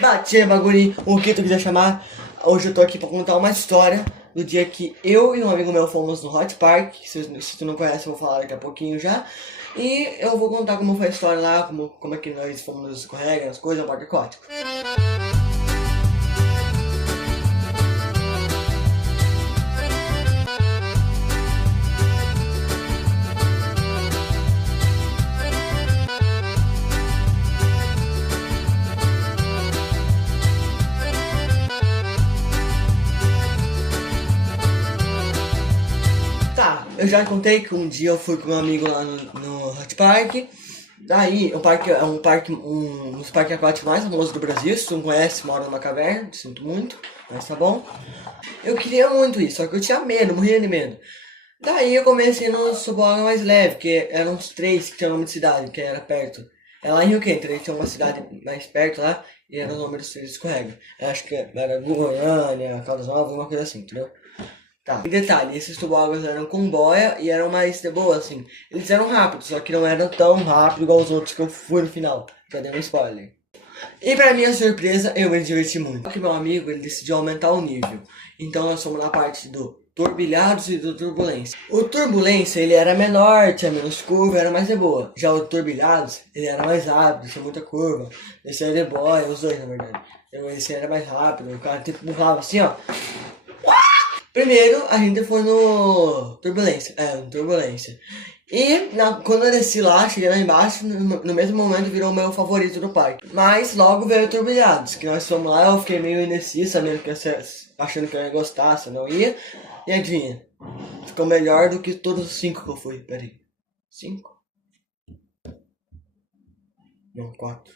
Batia, bagulho, o que tu quiser chamar. Hoje eu tô aqui pra contar uma história do dia que eu e um amigo meu fomos no Hot Park. Se tu não conhece, eu vou falar daqui a pouquinho já. E eu vou contar como foi a história lá, como é que nós fomos nos escorrega, as coisas, no parque aquático. Tá, eu já contei que um dia eu fui com meu amigo lá no Hot Park. Daí, o parque é um dos parques aquáticos mais famosos do Brasil. Se tu não conhece, mora numa caverna, sinto muito, mas tá bom. Eu queria muito isso, só que eu tinha medo, morria de medo. Daí eu comecei no tobogã mais leve, que eram uns três que tinham nome de cidade, que era perto. É lá em Rio Quente, tinha uma cidade mais perto lá, e era o nome dos três escorrega. Eu acho que era Goiânia, Caldas Novas, uma coisa assim, entendeu? Tá. E detalhe, esses tobogãs eram com boia e eram mais de boa, assim. Eles eram rápidos, só que não eram tão rápidos igual os outros que eu fui no final. Já dei um spoiler. E pra minha surpresa, eu me diverti muito. Só que meu amigo, ele decidiu aumentar o nível. Então nós fomos na parte do turbilhados e do turbulência. O turbulência, ele era menor, tinha menos curva, era mais de boa. Já o turbilhados, ele era mais rápido, tinha muita curva. Esse era de boia, os dois na verdade. Esse era mais rápido, o cara tipo empurrava assim, ó. Primeiro, a gente foi no Turbulência. No Turbulência. E quando eu desci lá, cheguei lá embaixo, no mesmo momento virou o meu favorito do parque. Mas logo veio o Turbilhados, que nós fomos lá, eu fiquei meio indeciso, sabendo que achando que eu ia gostar, se eu não ia. E adivinha? Ficou melhor do que todos os 5 que eu fui. Peraí. 5? Não, 4.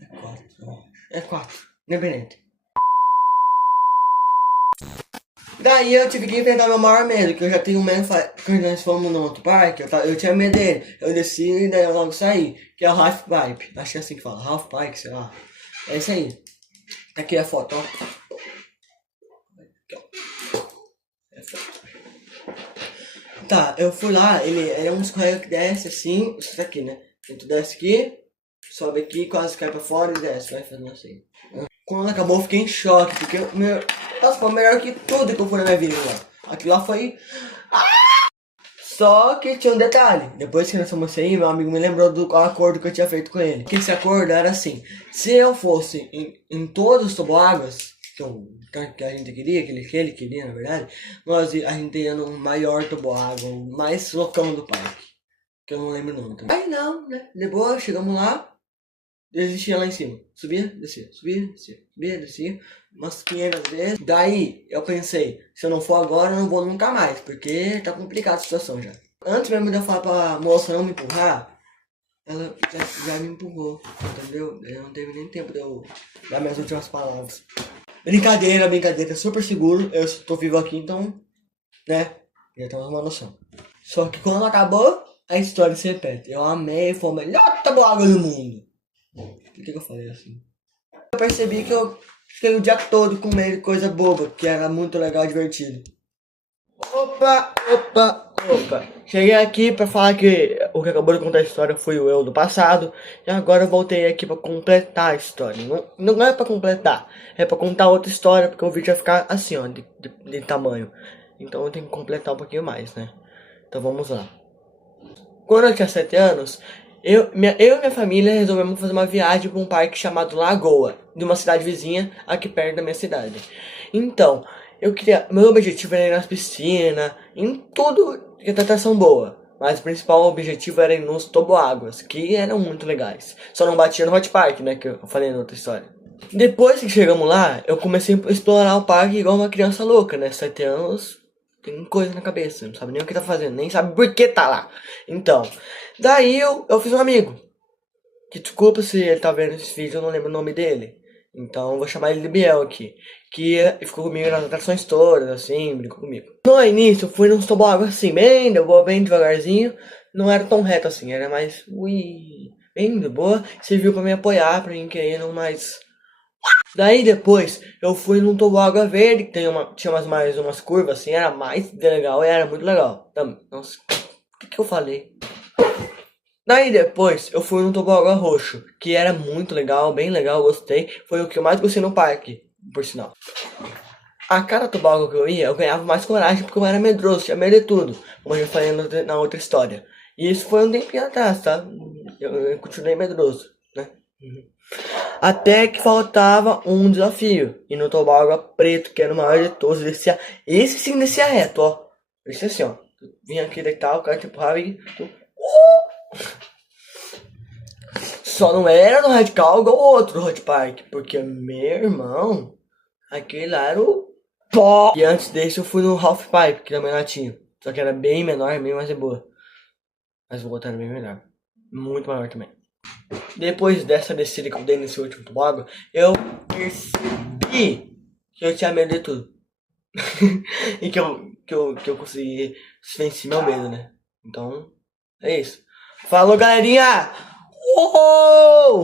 É 4, eu acho. É 4. Independente. Daí eu tive que enfrentar meu maior medo, que eu já tenho medo, quando nós fomos no outro parque, eu tinha medo dele. Eu desci e daí eu logo saí, que é o Half Pipe. Acho que é assim que fala, Half Pipe, sei lá. É isso aí. Aqui é a foto, ó. Aqui, ó. É a foto. Tá, eu fui lá, ele é um escorrega que desce assim, isso aqui, né? Tu desce aqui, sobe aqui, quase cai pra fora e desce, vai fazendo assim. Quando acabou eu fiquei em choque, porque nossa, foi melhor que tudo que eu fui na minha vida lá. Aquilo lá foi... Só que tinha um detalhe. Depois que nós fomos sair, meu amigo me lembrou do acordo que eu tinha feito com ele. Que esse acordo era assim: se eu fosse em todos os toboáguas que a gente queria, que ele queria na verdade, a gente ia no maior toboágua, o mais loucão do parque. Que eu não lembro o nome também. Aí não, né? De boa, chegamos lá. Desistia lá em cima, subia, descia, subia, descia, subia, descia, umas 500 vezes. Daí eu pensei, se eu não for agora, eu não vou nunca mais, porque tá complicada a situação já. Antes mesmo de eu falar pra moça não me empurrar, ela já me empurrou, entendeu? Eu não teve nem tempo de eu dar minhas últimas palavras. Brincadeira, super seguro, eu tô vivo aqui, então, né, já temos uma noção. Só que quando acabou, a história se repete. Eu amei, foi a melhor toboágua do mundo. Por que eu falei assim? Eu percebi que eu fiquei o dia todo com medo de coisa boba, que era muito legal e divertido. Opa! Cheguei aqui pra falar que o que acabou de contar a história foi o eu do passado. E agora eu voltei aqui pra completar a história. Não é pra completar, é pra contar outra história, porque o vídeo vai ficar assim, ó, de tamanho. Então eu tenho que completar um pouquinho mais, né? Então vamos lá. Quando eu tinha 7 anos, eu e minha família resolvemos fazer uma viagem para um parque chamado Lagoa, de uma cidade vizinha aqui perto da minha cidade. Então, meu objetivo era ir nas piscinas, em tudo que é atração boa. Mas o principal objetivo era ir nos toboáguas, que eram muito legais. Só não batia no Hot Park, né, que eu falei na outra história. Depois que chegamos lá, eu comecei a explorar o parque igual uma criança louca, né, 7 anos... Tem coisa na cabeça, não sabe nem o que tá fazendo, nem sabe por que tá lá. Então, daí eu fiz um amigo. Que desculpa se ele tá vendo esse vídeo, eu não lembro o nome dele. Então, eu vou chamar ele de Biel aqui. Que ficou comigo nas atrações todas, assim, brincou comigo. No início, eu fui num toboágua assim, bem de boa, bem devagarzinho. Não era tão reto assim, era mais, bem de boa. Serviu pra me apoiar, pra mim querer não mais... Daí depois eu fui num toboágua verde que tinha mais umas curvas assim, era mais legal e era muito legal. Nossa, o que eu falei? Daí depois eu fui no tobogã roxo, que era muito legal, bem legal, gostei. Foi o que eu mais gostei no parque, por sinal. A cada tobogã que eu ia, eu ganhava mais coragem porque eu era medroso, tinha medo de tudo, como eu já falei na outra história. E isso foi um tempinho atrás, tá? Eu continuei medroso, né? Até que faltava um desafio. E no tobogã preto, que era o maior de todos, descia. Esse sim descia reto, ó. Esse assim, ó. Vinha aqui deitar, o cara te empurrava e tu. Só não era no Radical igual o outro do Hot Park. Porque, meu irmão, aquele lá era o pó. E antes desse eu fui no Half Pipe, que também lá tinha. Só que era bem menor, bem mais de boa. Mas o outro era bem melhor. Muito maior também. Depois dessa descida que eu dei nesse último toboágua, eu percebi que eu tinha medo de tudo. E que eu consegui vencer meu medo, né? Então, é isso. Falou, galerinha! Uou!